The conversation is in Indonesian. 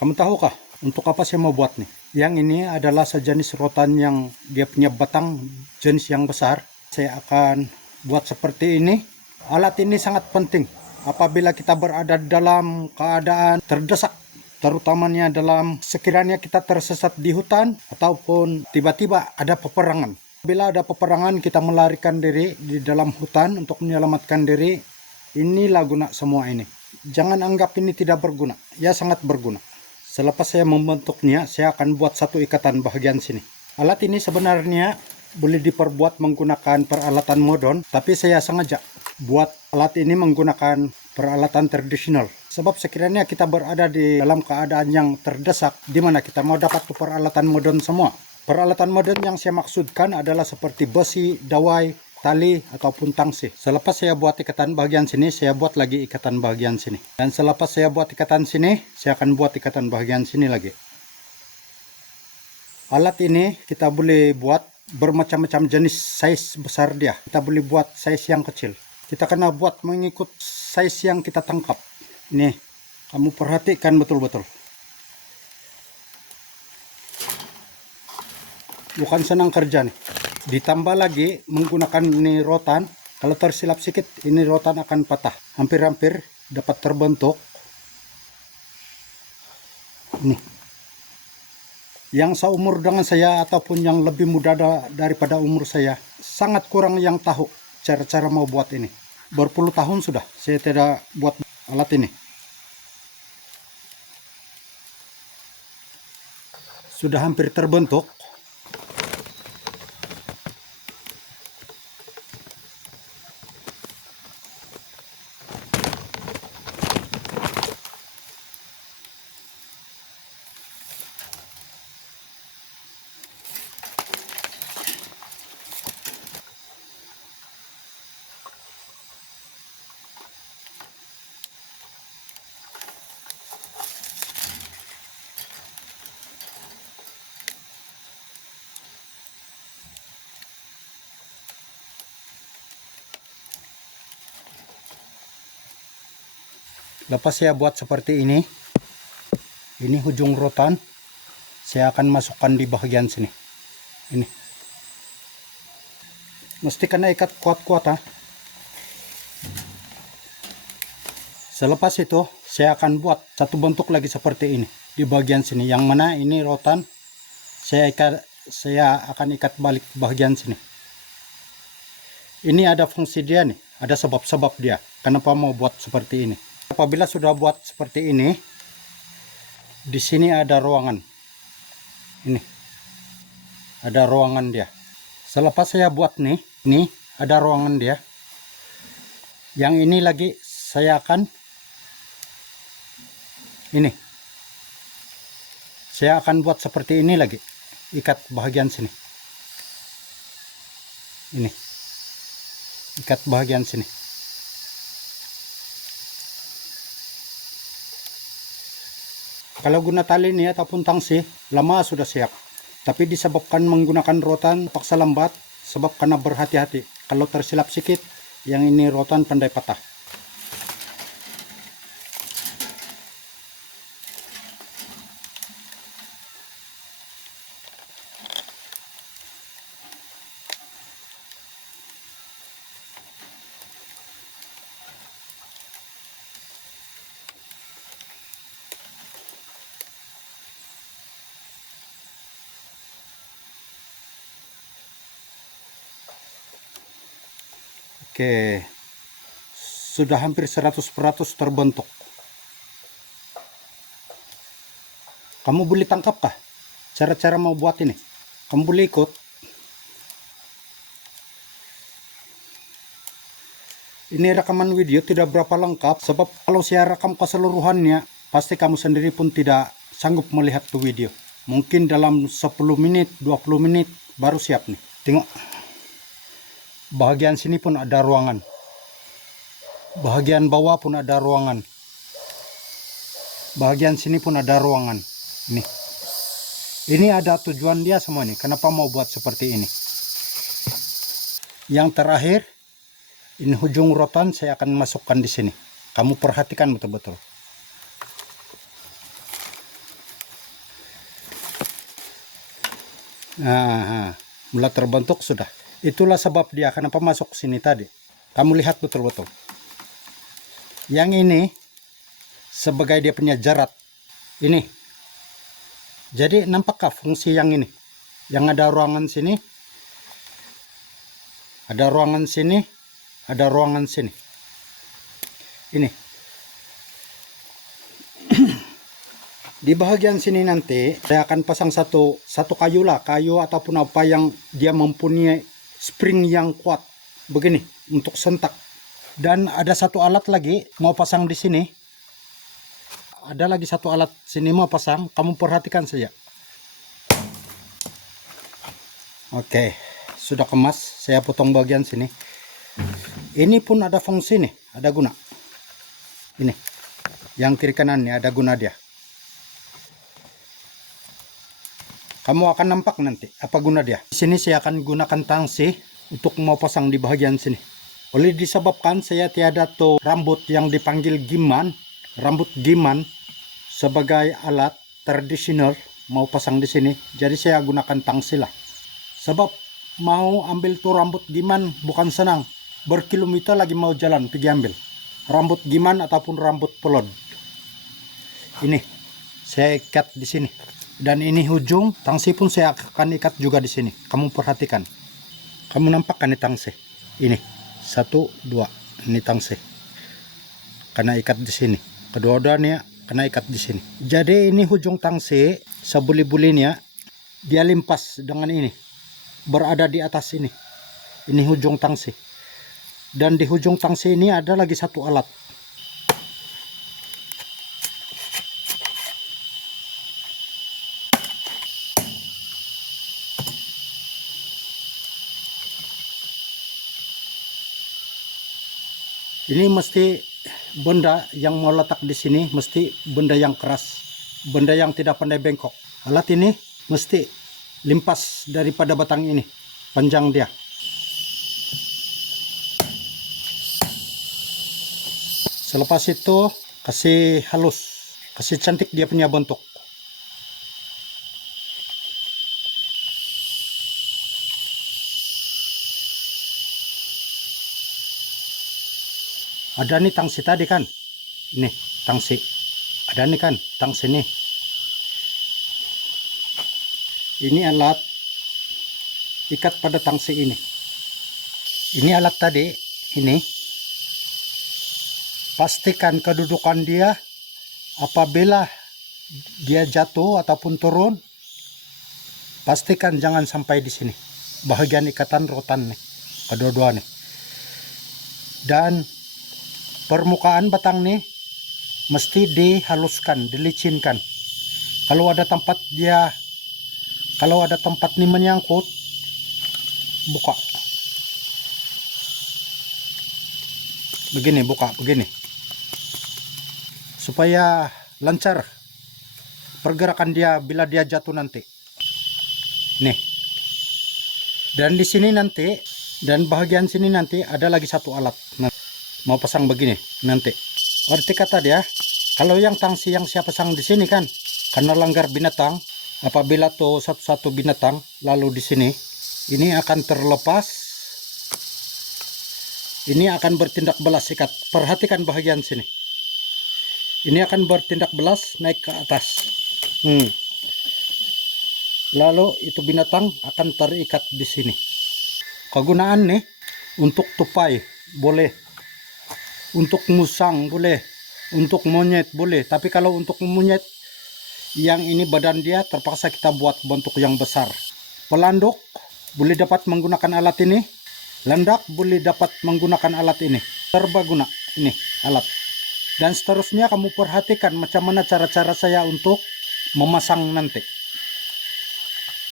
Kamu tahu kah untuk apa saya mau buat nih? Yang ini adalah sejenis rotan yang dia punya batang jenis yang besar. Saya akan buat seperti ini. Alat ini sangat penting apabila kita berada dalam keadaan terdesak, terutamanya dalam sekiranya kita tersesat di hutan ataupun tiba-tiba ada peperangan. Bila ada peperangan, kita melarikan diri di dalam hutan untuk menyelamatkan diri. Inilah guna semua ini. Jangan anggap ini tidak berguna. Ya, sangat berguna. Selepas saya membentuknya, saya akan buat satu ikatan bagian sini. Alat ini sebenarnya boleh diperbuat menggunakan peralatan modern, tapi saya sengaja buat alat ini menggunakan peralatan tradisional. Sebab sekiranya kita berada di dalam keadaan yang terdesak, di mana kita mau dapat peralatan modern semua. Peralatan modern yang saya maksudkan adalah seperti besi, dawai, tali, ataupun tangsi. Selepas saya buat ikatan bagian sini, saya buat lagi ikatan bagian sini. Dan selepas saya buat ikatan sini, saya akan buat ikatan bagian sini lagi. Alat ini kita boleh buat bermacam-macam jenis size besar dia. Kita boleh buat size yang kecil. Kita kena buat mengikut size yang kita tangkap. Ini, kamu perhatikan betul-betul. Bukan senang kerja nih. Ditambah lagi menggunakan ini rotan. Kalau tersilap sedikit, ini rotan akan patah. Hampir-hampir dapat terbentuk. Ini. Yang seumur dengan saya ataupun yang lebih muda daripada umur saya, sangat kurang yang tahu cara-cara mau buat ini. Berpuluh tahun sudah saya tidak buat alat ini. Sudah hampir terbentuk. Lepas saya buat seperti ini ujung rotan, saya akan masukkan di bagian sini. Ini. Mesti kena ikat kuat-kuat, ha. Selepas itu, saya akan buat satu bentuk lagi seperti ini di bagian sini. Yang mana ini rotan, saya akan ikat balik bagian sini. Ini ada fungsi dia nih, ada sebab-sebab dia. Kenapa mau buat seperti ini? Apabila sudah buat seperti ini, di sini ada ruangan. Ini ada ruangan dia. Selepas saya buat nih, ini ada ruangan dia. Yang ini lagi saya akan saya akan buat seperti ini lagi. Ikat bagian sini. Ini. Ikat bagian sini. Kalau guna tali ini ataupun tangsi, lama sudah siap. Tapi disebabkan menggunakan rotan paksa lambat, sebab karena berhati-hati. Kalau tersilap sedikit, yang ini rotan pandai patah. Oke, sudah hampir 100% terbentuk. Kamu boleh tangkap kah cara-cara mau buat ini? Kamu boleh ikut. Ini rekaman video tidak berapa lengkap, sebab kalau saya rekam keseluruhannya, pasti kamu sendiri pun tidak sanggup melihat tuh video. Mungkin dalam 10 menit, 20 menit baru siap nih. Tengok. Bagian sini pun ada ruangan. Bagian bawah pun ada ruangan. Bagian sini pun ada ruangan. Ini ada tujuan dia semua nih. Kenapa mau buat seperti ini? Yang terakhir, ini ujung rotan saya akan masukkan di sini. Kamu perhatikan betul-betul. Nah, mulai terbentuk sudah. Itulah sebab dia kenapa masuk sini tadi. Kamu lihat betul-betul. Yang ini sebagai dia punya jarak. Ini. Jadi nampakkah fungsi yang ini? Yang ada ruangan sini. Ada ruangan sini. Ada ruangan sini. Ini. Di bagian sini nanti saya akan pasang satu kayu lah, kayu ataupun apa yang dia mempunyai spring yang kuat begini untuk sentak. Dan ada satu alat lagi mau pasang di sini. Ada lagi satu alat sini mau pasang, kamu perhatikan saja. Oke, sudah kemas, saya potong bagian sini. Ini pun ada fungsi nih, ada guna. Ini, yang kiri kanan nih ada guna dia. Kamu akan nampak nanti apa guna dia. Di sini saya akan gunakan tangsi untuk mau pasang di bagian sini. Oleh disebabkan saya tiada tuh rambut yang dipanggil giman, rambut giman sebagai alat tradisional mau pasang di sini. Jadi saya gunakan tangsi lah. Sebab mau ambil tuh rambut giman bukan senang. Berkilometer lagi mau jalan pergi ambil. Rambut giman ataupun rambut pelod. Ini saya ikat di sini. Dan ini ujung tangsi pun saya akan ikat juga di sini. Kamu perhatikan. Kamu nampak kan ini tangsi? Ini 1, 2. Ini tangsi. Karena ikat di sini. Kedua-duanya kena ikat di sini. Jadi ini ujung tangsi sebuli-bulinya dia limpas dengan ini. Berada di atas ini. Ini ujung tangsi. Dan di ujung tangsi ini ada lagi satu alat. Ini mesti benda yang mau letak di sini mesti benda yang keras, benda yang tidak pandai bengkok. Alat ini mesti limpas daripada batang ini, panjang dia. Selepas itu kasih halus, kasih cantik dia punya bentuk. Ada nih tangsi tadi kan, ini tangsi, ada nih kan tangsi nih. Ini alat ikat pada tangsi ini. Ini alat tadi, ini pastikan kedudukan dia apabila dia jatuh ataupun turun. Pastikan jangan sampai di sini, bagian ikatan rotan nih, kedua-dua nih. Dan permukaan batang nih mesti dihaluskan, dilicinkan. Kalau ada tempat nih menyangkut, buka. Begini, buka begini. Supaya lancar pergerakan dia bila dia jatuh nanti. Nih. Dan di sini nanti, dan bagian sini nanti ada lagi satu alat. Mau pasang begini nanti. Arti kata dia, kalau yang tangsi yang saya pasang di sini kan, karena langgar binatang, apabila tuh satu-satu binatang lalu di sini, ini akan terlepas. Ini akan bertindak belas ikat. Perhatikan bagian sini. Ini akan bertindak belas naik ke atas. Lalu itu binatang akan terikat di sini. Kegunaan nih untuk tupai boleh. Untuk musang boleh, untuk monyet boleh. Tapi kalau untuk monyet yang ini badan dia terpaksa kita buat bentuk yang besar. Pelanduk boleh dapat menggunakan alat ini. Landak boleh dapat menggunakan alat ini. Serbaguna ini alat. Dan seterusnya kamu perhatikan macam mana cara-cara saya untuk memasang nanti.